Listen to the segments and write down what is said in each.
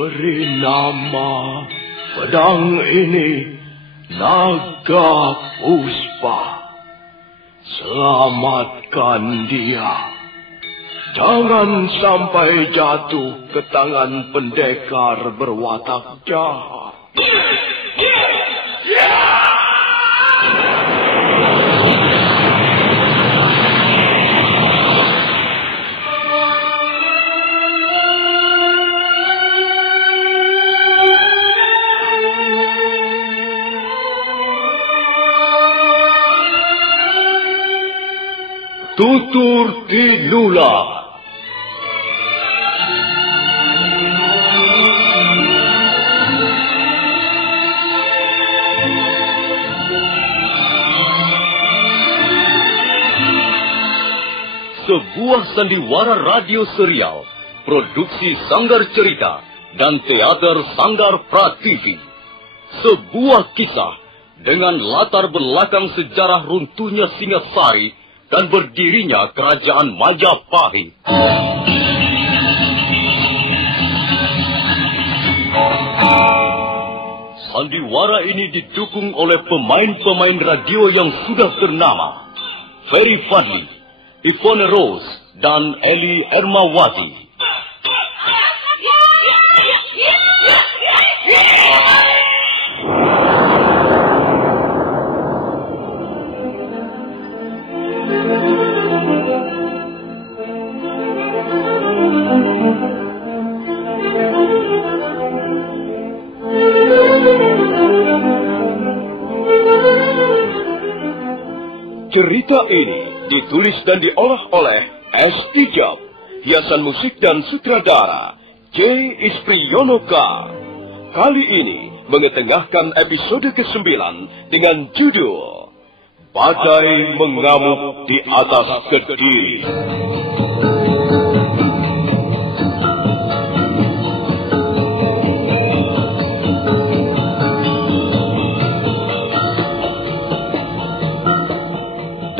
Beri nama pedang ini Naga Puspa. Selamatkan dia. Jangan sampai jatuh ke tangan pendekar berwatak jahat. Tutur Tinula. Sebuah sandiwara radio serial, produksi Sanggar Cerita dan teater Sanggar Prativi. Sebuah kisah dengan latar belakang sejarah runtuhnya Singasari dan berdirinya Kerajaan Majapahit. Sandiwara ini didukung oleh pemain-pemain radio yang sudah ternama. Ferry Fadli, Ivone Rose, dan Eli Ermawati. Cerita ini ditulis dan diolah oleh S. Tijab, hiasan musik dan sutradara J. Ispriyonoka. Kali ini mengetengahkan episode ke-9 dengan judul Badai Mengamuk di Atas Kediri.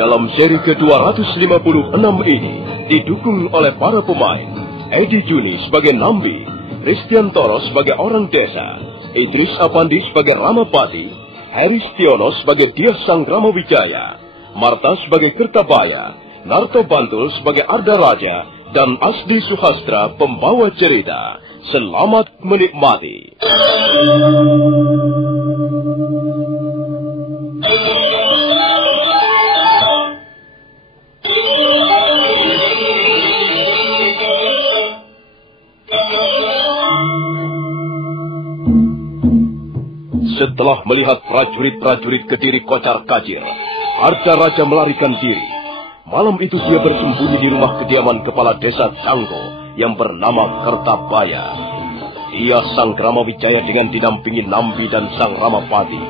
Dalam seri ke-256 ini didukung oleh para pemain Edi Juni sebagai Nambi, Christian Toro sebagai orang desa, Idris Apandi sebagai Ramapati, Heri Stiono sebagai Diah Sang Ramawijaya, Marta sebagai Kertabaya, Narto Bantul sebagai Arda Raja, dan Asdi Suhastra pembawa cerita. Selamat menikmati. Setelah melihat prajurit-prajurit Kediri kocar kacir, Arda Raja melarikan diri. Malam itu dia bersembunyi di rumah kediaman kepala desa Canggo yang bernama Kertabaya. Dia Sang Ramawijaya dengan didampingi Nambi dan Sang Ramapati,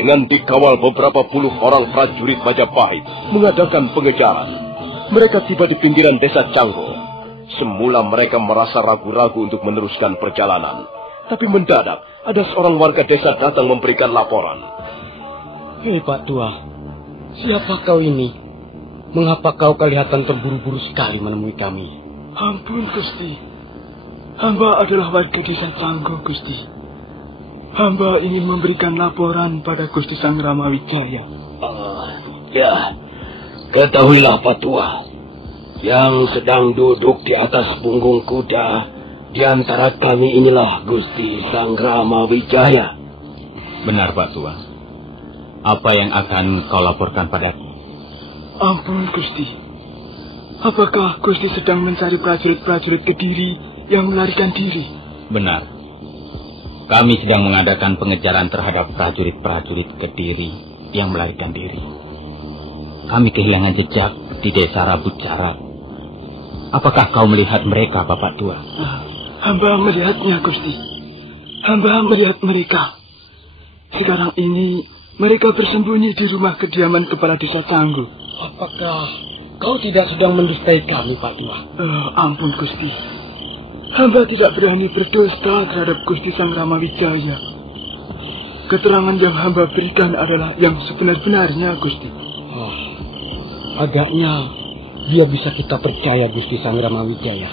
dengan dikawal beberapa puluh orang prajurit Majapahit, mengadakan pengejaran. Mereka tiba di pinggiran desa Canggo. Semula mereka merasa ragu-ragu untuk meneruskan perjalanan. Tapi mendadak, ada seorang warga desa datang memberikan laporan. Hei Pak Tua, siapa kau ini? Mengapa kau kelihatan terburu-buru sekali menemui kami? Ampun Gusti, hamba adalah warga desa Canggo Gusti. Hamba ingin memberikan laporan pada Gusti Sang Ramawijaya. Ya, ketahuilah Pak Tua, yang sedang duduk di atas punggung kuda di antara kami inilah Gusti Sang Ramawijaya. Benar Pak Tua. Apa yang akan kau laporkan padaku? Ampun Gusti, apakah Gusti sedang mencari prajurit-prajurit Kediri yang melarikan diri? Benar. Kami sedang mengadakan pengejaran terhadap prajurit-prajurit Kediri yang melarikan diri. Kami kehilangan jejak di desa Rabut Jarak. Apakah kau melihat mereka, Bapak Tua? Hamba melihatnya, Gusti. Hamba melihat mereka. Sekarang ini mereka bersembunyi di rumah kediaman kepala desa Canggo. Apakah kau tidak sedang mendustai kami, Pak Tua? Ampun, Gusti. Hamba tidak berani berdusta terhadap Gusti Sang Ramawijaya. Keterangan yang hamba berikan adalah yang sebenar-benarnya, Gusti. Agaknya dia bisa kita percaya, Gusti Sang Ramawijaya.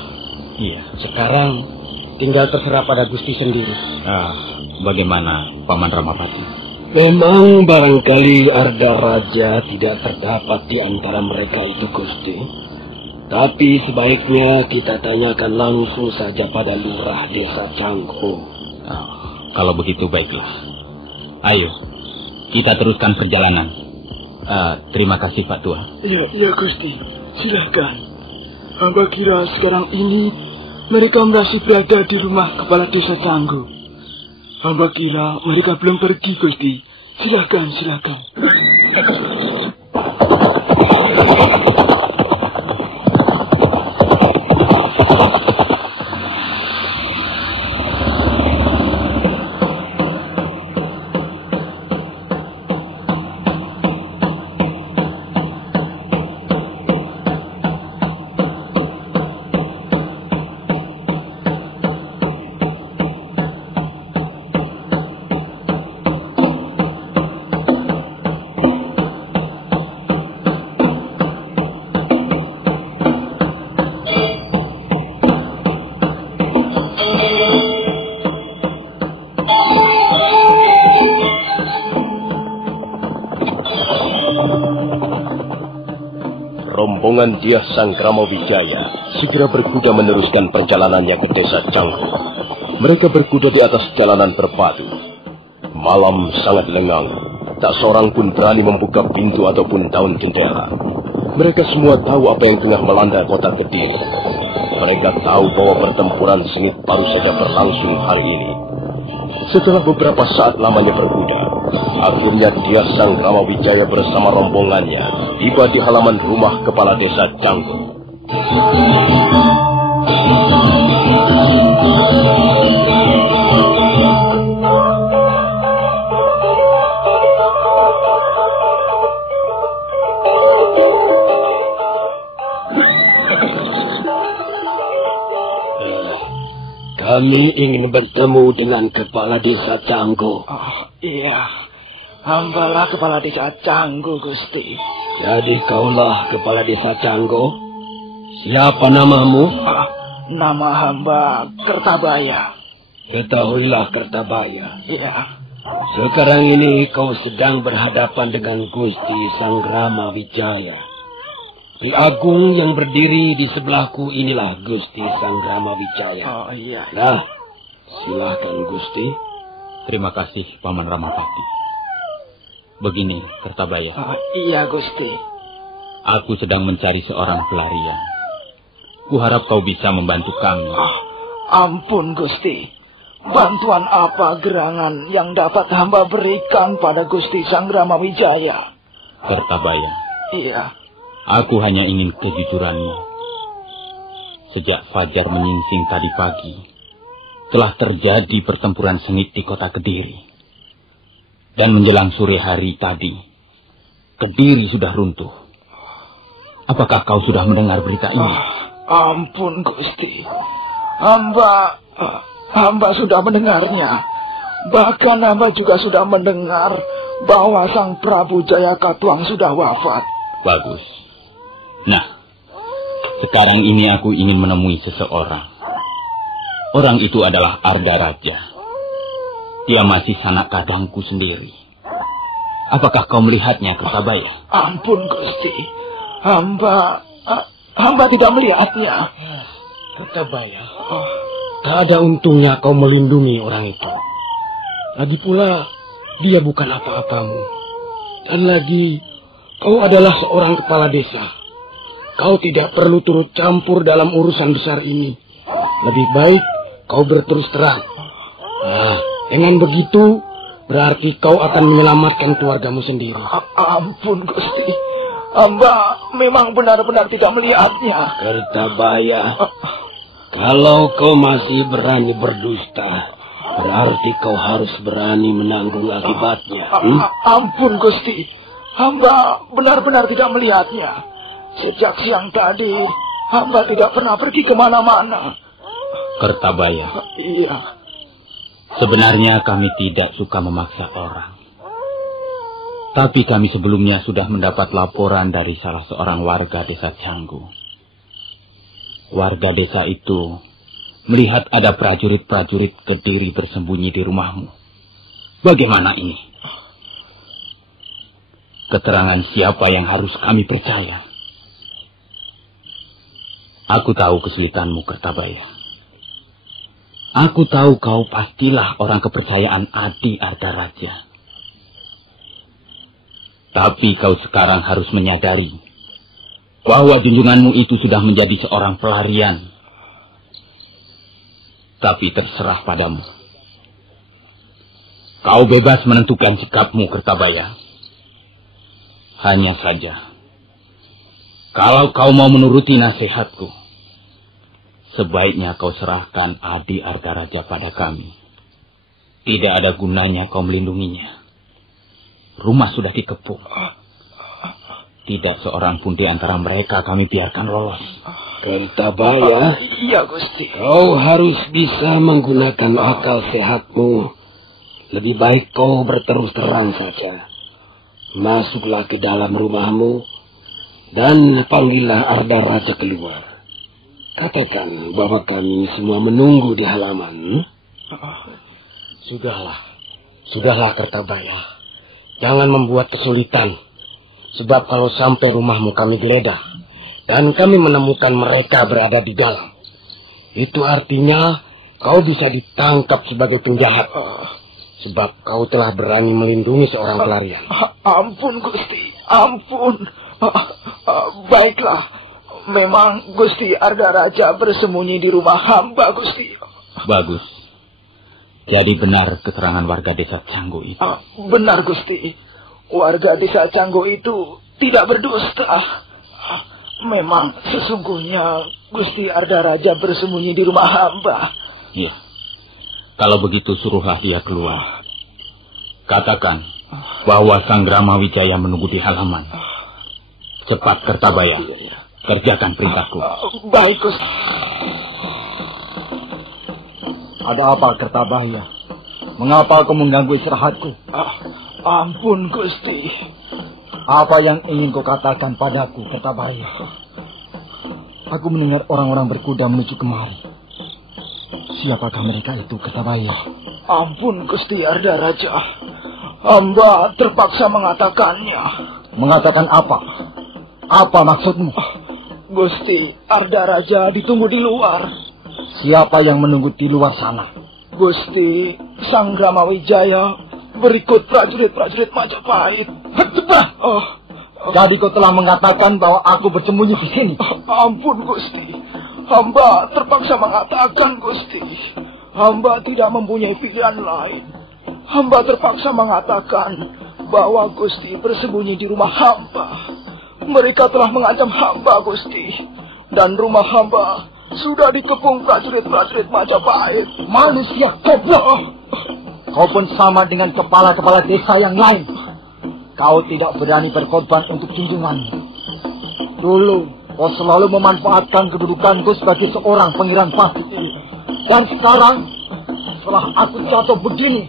Iya. Sekarang tinggal terserah pada Gusti sendiri. Bagaimana, Paman Ramapati? Memang barangkali Arda Raja tidak terdapat di antara mereka itu, Gusti. Tapi sebaiknya kita tanyakan langsung saja pada lurah desa Canggo. Kalau begitu baiklah. Ayo, kita teruskan perjalanan. Terima kasih, Pak Tua. Ya, Gusti. Silakan. Hamba kira sekarang ini mereka masih berada di rumah kepala desa Canggo. Hamba kira mereka belum pergi, Gusti. Silakan. Rombongan Dyah Sangkrama Wijaya segera berkuda meneruskan perjalanannya ke desa Canggo. Mereka berkuda di atas jalanan berbatu. Malam sangat lengang, tak seorang pun berani membuka pintu ataupun daun jendela. Mereka semua tahu apa yang tengah melanda kota Kediri. Mereka tahu bahwa pertempuran sengit baru saja berlangsung hari ini. Setelah beberapa saat lamanya berkuda, akhirnya Dyah Sangkrama Wijaya bersama rombongannya tiba di halaman rumah kepala desa Canggo. Kami ingin bertemu dengan kepala desa Canggo. Iya. Hambalah kepala desa Canggo, Gusti. Jadi kaulah kepala desa Canggo. Siapa namamu? Nama hamba Kertabaya. Ketahuilah Kertabaya. Iya. Sekarang ini kau sedang berhadapan dengan Gusti Sanggrama Wijaya. Ki Agung yang berdiri di sebelahku inilah Gusti Sanggrama Wijaya. Oh iya. Nah, silakan Gusti. Terima kasih, Paman Ramapati. Begini, Kertabaya. Iya, Gusti. Aku sedang mencari seorang pelarian. Kuharap kau bisa membantu kami. Ampun, Gusti. Bantuan apa gerangan yang dapat hamba berikan pada Gusti Sanggrama Wijaya? Kertabaya. Iya. Aku hanya ingin kejujuranmu. Sejak fajar menyingsing tadi pagi, telah terjadi pertempuran sengit di kota Kediri. Dan menjelang sore hari tadi, Kediri sudah runtuh. Apakah kau sudah mendengar berita ini? Ampun, Gusti. Hamba sudah mendengarnya. Bahkan hamba juga sudah mendengar bahwa Sang Prabu Jayakatwang sudah wafat. Bagus. Nah, sekarang ini aku ingin menemui seseorang. Orang itu adalah Arda Raja. Dia masih sanak kadangku sendiri. Apakah kau melihatnya, Kertabaya? Ampun, Gusti. Hamba tidak melihatnya. Kertabaya, tak ada untungnya kau melindungi orang itu. Lagi pula, dia bukan apa-apamu. Dan lagi, kau adalah seorang kepala desa. Kau tidak perlu turut campur dalam urusan besar ini. Lebih baik kau berterus terang. Nah, dengan begitu, berarti kau akan menyelamatkan keluargamu sendiri. Ampun, Gusti. Hamba memang benar-benar tidak melihatnya. Kertabaya, kalau kau masih berani berdusta, berarti kau harus berani menanggung akibatnya. Ampun, Gusti. Hamba benar-benar tidak melihatnya. Sejak siang tadi, hamba tidak pernah pergi kemana-mana. Kertabaya. Iya. Sebenarnya kami tidak suka memaksa orang. Tapi kami sebelumnya sudah mendapat laporan dari salah seorang warga desa Canggo. Warga desa itu melihat ada prajurit-prajurit Kediri bersembunyi di rumahmu. Bagaimana ini? Keterangan siapa yang harus kami percaya? Aku tahu kesulitanmu, Kertabaya. Aku tahu kau pastilah orang kepercayaan Adi Ardaraja. Tapi kau sekarang harus menyadari bahwa junjunganmu itu sudah menjadi seorang pelarian. Tapi terserah padamu. Kau bebas menentukan sikapmu, Kertabaya. Hanya saja, kalau kau mau menuruti nasihatku, sebaiknya kau serahkan Adi Ardaraja pada kami. Tidak ada gunanya kau melindunginya. Rumah sudah dikepung. Tidak seorang pun di antara mereka kami biarkan lolos. Kertabaya, Iya, Gusti. kau harus bisa menggunakan akal sehatmu. Lebih baik kau berterus terang saja. Masuklah ke dalam rumahmu dan panggillah Ardaraja keluar. Katakan bahwa kami semua menunggu di halaman. Sudahlah Kertabaya. Jangan membuat kesulitan. Sebab kalau sampai rumahmu kami geledah dan kami menemukan mereka berada di dalam, itu artinya kau bisa ditangkap sebagai penjahat. Sebab kau telah berani melindungi seorang pelarian. Ampun, Gusti. Ampun. Baiklah. Memang Gusti Ardaraja bersembunyi di rumah hamba, Gusti. Bagus. Jadi benar keterangan warga desa Canggu itu. Benar, Gusti. Warga desa Canggu itu tidak berdusta. Memang sesungguhnya Gusti Ardaraja bersembunyi di rumah hamba. Iya. Kalau begitu suruhlah dia keluar. Katakan bahwa Sang Rama Wijaya menunggu di halaman. Cepat, Kertabaya. Kerjakan perintahku. Baik, Gusti. Ada apa, Kertabaya? Mengapa kau mengganggu istirahatku? Ampun, Gusti. Apa yang ingin kau katakan padaku, Kertabaya? Aku mendengar orang-orang berkuda menuju kemari. Siapakah mereka itu, Kertabaya? Ampun, Gusti Ardaraja. Hamba terpaksa mengatakannya. Mengatakan apa? Apa maksudmu? Gusti Ardaraja ditunggu di luar. Siapa yang menunggu di luar sana? Gusti Sang Rama Wijaya berikut prajurit-prajurit Majapahit. Jadi kau telah mengatakan bahwa aku bersembunyi di sini. Ampun, Gusti. Hamba terpaksa mengatakan, Gusti. Hamba tidak mempunyai pilihan lain. Hamba terpaksa mengatakan bahwa Gusti bersembunyi di rumah hamba. Mereka telah mengancam hamba, Gusti. Dan rumah hamba sudah dikepung prajurit-prajurit Majapahit. Manusia goblok. Kau pun sama dengan kepala-kepala desa yang lain. Kau tidak berani berkorban untuk junjunganmu. Dulu kau selalu memanfaatkan kedudukanku sebagai seorang pangeran Patih. Dan sekarang, setelah aku jatuh begini,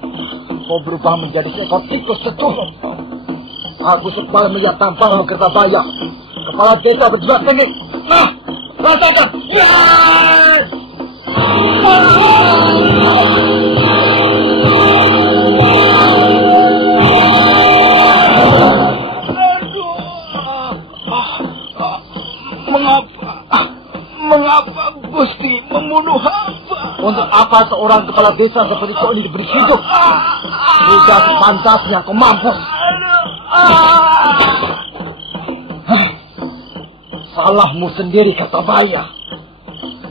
kau berubah menjadi seekor tikus setuhuk. Aku sebal melihat tampangmu, Kertabaya. Kepala desa berjiwa tinggi. Nah, rasakan. Mengapa Gusti membunuh hamba? Untuk apa seorang kepala desa seperti kau ini diberi hidup? Sudah sepantasnya kau mampus. Salahmu sendiri, Kertabaya.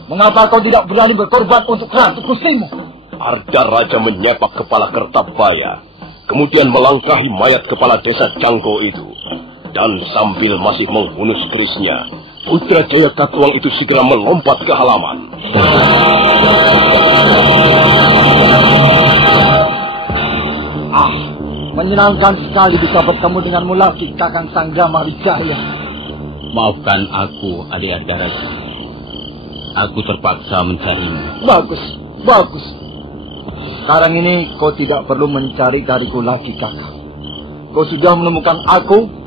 Mengapa kau tidak berani berkorban untuk ratu Gustimu? Ardaraja menyepak kepala Kertabaya, kemudian melangkahi mayat kepala desa Canggo itu. Dan sambil masih menghunus kerisnya, Putra Jaya Katuang itu segera melompat ke halaman. Menyenangkan sekali bisa bertemu denganmu lagi, Kakang Sang Rama Wijaya. Maafkan aku, Adi Ardaraja. Aku terpaksa mencarimu. Bagus. Sekarang ini kau tidak perlu mencari dariku lagi, Kakak. Kau sudah menemukan aku.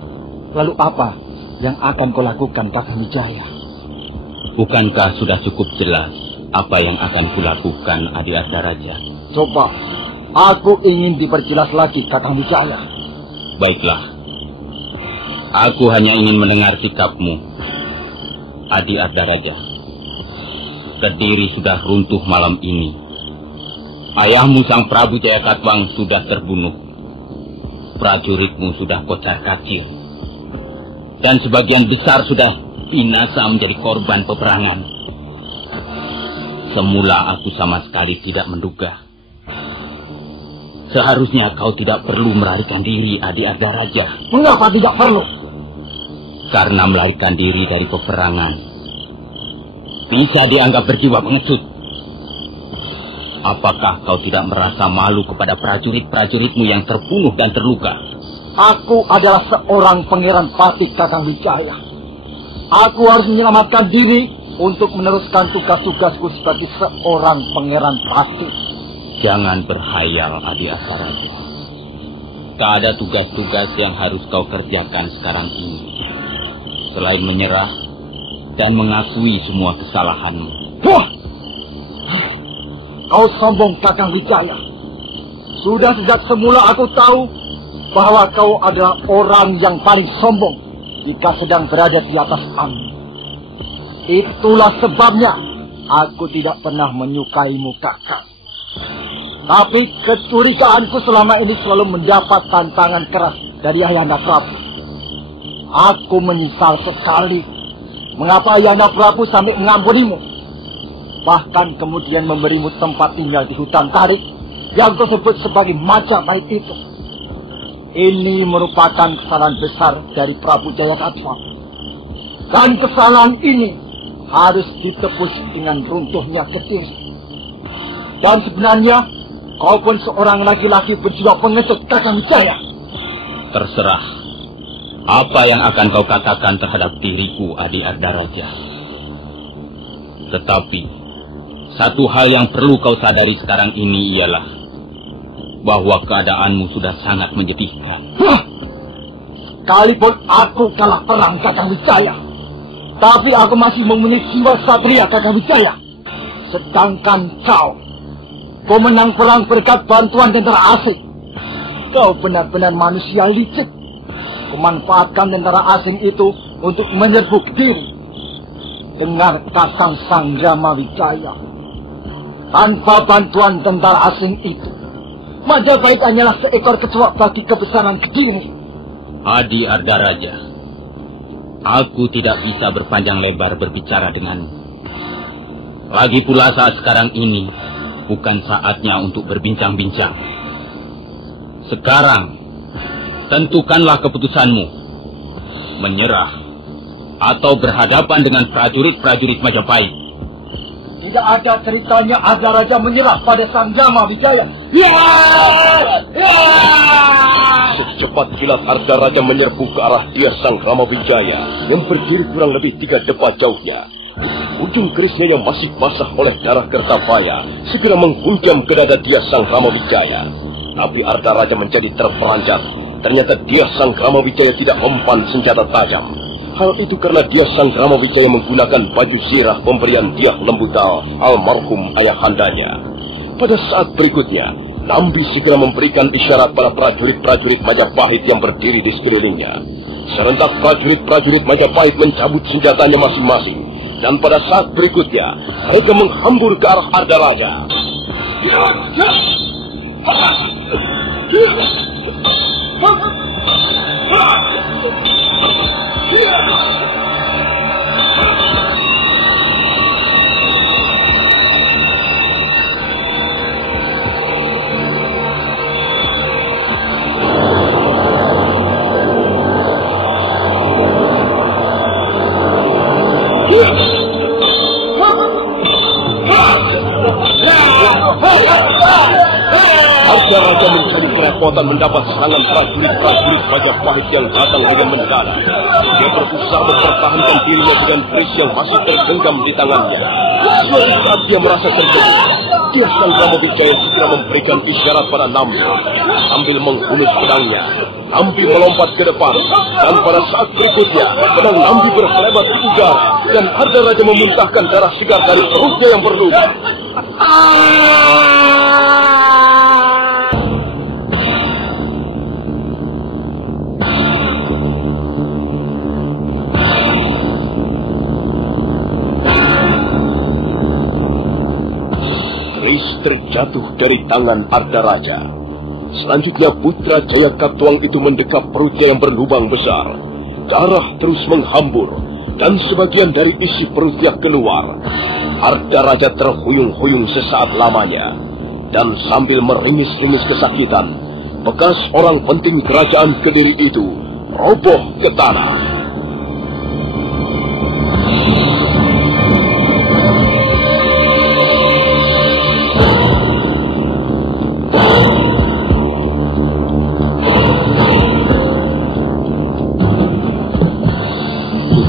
Lalu apa yang akan kau lakukan, Kakang Wijaya? Bukankah sudah cukup jelas apa yang akan kulakukan, Adi Arda Raja? Coba, aku ingin diperjelas lagi, Kakang Wijaya. Baiklah. Aku hanya ingin mendengar sikapmu, Adi Arda Raja. Kediri sudah runtuh malam ini. Ayahmu Sang Prabu Jayakatwang sudah terbunuh. Prajuritmu sudah kocar-kacir. Dan sebagian besar sudah binasa menjadi korban peperangan. Semula aku sama sekali tidak menduga. Seharusnya kau tidak perlu melarikan diri, Adi Arda Raja. Mengapa tidak perlu? Karena melarikan diri dari peperangan bisa dianggap berjiwa pengecut. Apakah kau tidak merasa malu kepada prajurit-prajuritmu yang terbunuh dan terluka? Aku adalah seorang pangeran Patih, Kakang Wijaya. Aku harus menyelamatkan diri untuk meneruskan tugas-tugasku sebagai seorang pangeran Patih. Jangan berhayal, Adi Arda Raja. Tak ada tugas-tugas yang harus kau kerjakan sekarang ini, selain menyerah dan mengakui semua kesalahanmu. Wah! Kau sombong, Kakang Wijaya. Sudah sejak semula aku tahu bahwa kau adalah orang yang paling sombong jika sedang berada di atas angin. Itulah sebabnya aku tidak pernah menyukaimu, Kakang. Tapi kecurigaanku selama ini selalu mendapat tantangan keras dari Ayahanda Prabu. Aku menyesal sekali mengapa Ayahanda Prabu sampai mengampunimu. Bahkan kemudian memberimu tempat tinggal di hutan tarik yang tersebut sebagai Majapahit itu. Ini merupakan kesalahan besar dari Prabu Jayakatwang. Dan kesalahan ini harus ditebus dengan runtuhnya Kediri. Dan sebenarnya kau pun seorang laki-laki berjiwa pengecut, Kakang Wijaya. Terserah. Apa yang akan kau katakan terhadap diriku, Adi Arda Raja. Tetapi satu hal yang perlu kau sadari sekarang ini ialah bahwa keadaanmu sudah sangat menyedihkan. Sekalipun aku kalah perang, Kakang Wijaya, tapi aku masih mempunyai jiwa satria, Kakang Wijaya. Sedangkan kau menang perang berkat bantuan tentara asing. Kau benar-benar manusia licik. Memanfaatkan tentara asing itu untuk menyerbu Kediri. Dengar Kakang Sangrama Wijaya. Tanpa bantuan tentara asing itu, Majapahit hanyalah seekor kecoak bagi kebesaran Kediri. Adi Arda Raja, aku tidak bisa berpanjang lebar berbicara denganmu. Lagi pula saat sekarang ini bukan saatnya untuk berbincang-bincang. Sekarang tentukanlah keputusanmu, menyerah atau berhadapan dengan prajurit-prajurit Majapahit. Tidak ada ceritanya Arda Raja menyerah pada Sangrama Wijaya. Secepat kilat Arda Raja menyerbu ke arah dia Sangrama Wijaya yang berdiri kurang lebih 3 depa jauhnya. Ujung kerisnya yang masih basah oleh darah Kertapaya segera menghunjam ke dada dia Sangrama Wijaya. Tapi Arda Raja menjadi terperanjat. Ternyata dia Sangrama Wijaya tidak mempan senjata tajam. Hal itu karena dia Sangrama Wijaya menggunakan baju sirah pemberian Dyah Lembutal almarhum ayahandanya. Pada saat berikutnya, Nambi segera memberikan isyarat pada prajurit-prajurit Majapahit yang berdiri di sekelilingnya. Serentak prajurit-prajurit Majapahit mencabut senjatanya masing-masing. Dan pada saat berikutnya, mereka menghambur ke arah Arda Raja. Arda Raja mencari kerepotan mendapat serangan prajurit-prajurit Majapahit yang datang dengan mendadak. Dia berusaha mempertahankan dirinya dengan keris yang masih tergenggam di tangannya. Suatu saat dia merasa terkejut. Wajah Sang Pramowijaya segera memberikan isyarat pada Nambi. Sambil menghunus pedangnya, Nambi melompat ke depan. Dan pada saat berikutnya, pedang Nambi berkelebat di udara. Dan Ardaraja memuntahkan darah segar dari perutnya yang berlubang. Terjatuh dari tangan Ardaraja. Selanjutnya putra Jayakatwang itu mendekap perutnya yang berlubang besar. Darah terus menghambur dan sebagian dari isi perutnya keluar. Ardaraja terhuyung-huyung sesaat lamanya dan sambil meringis-ringis kesakitan, bekas orang penting kerajaan Kediri itu roboh ke tanah.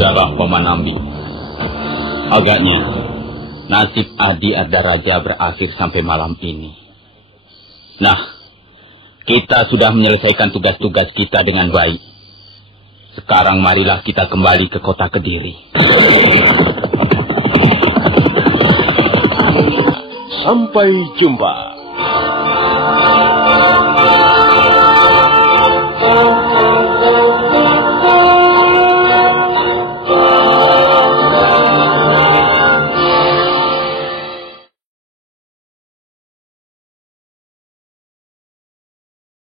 Sudahlah Paman Nambi, agaknya nasib Adi Ardaraja berakhir sampai malam ini. Nah, kita sudah menyelesaikan tugas-tugas kita dengan baik. Sekarang marilah kita kembali ke kota Kediri. Sampai jumpa.